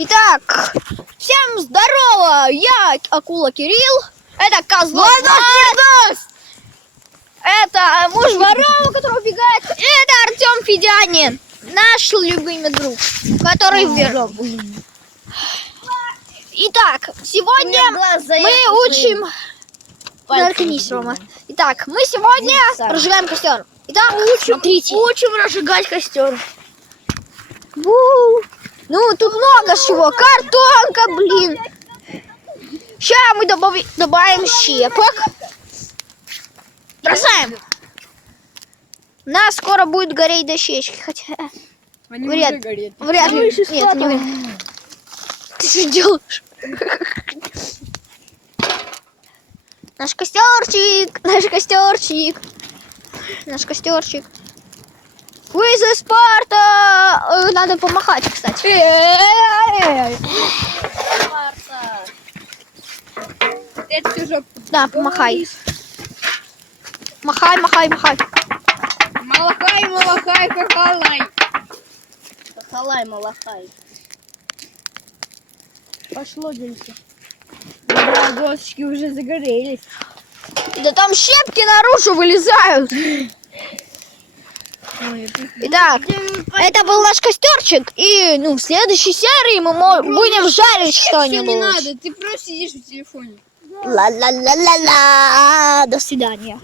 Итак, всем здорово! Я Акула Кирилл. Это Козлов. Это муж ворова, который убегает. И это Артем Федянин, наш любимый друг, который вверх. Итак, сегодня мы учим... Заткнись, Рома. Итак, мы сегодня разжигаем костер. Итак, Учим разжигать костер. Ну, тут много всего. Картонка, блин. Сейчас мы добавим щепок. Бросаем. У нас скоро будет гореть дощечки, хотя... Они вряд ли. Нет, не вряд. Ты что делаешь? Наш костерчик, наш костерчик, наш костерчик. Вы за Спарта! Надо помахать, кстати. Спарта. Это чужок. Да, помахай. Махай. Малахай, хахалай. Хахалай, малахай. Пошло дельце. Да, досочки уже загорелись. Да там щепки наружу вылезают. Итак, это был наш костерчик. И в следующей серии мы будем жарить что-нибудь. Не надо, ты просто сидишь в телефоне. Ла-ла-ла-ла-ла. До свидания.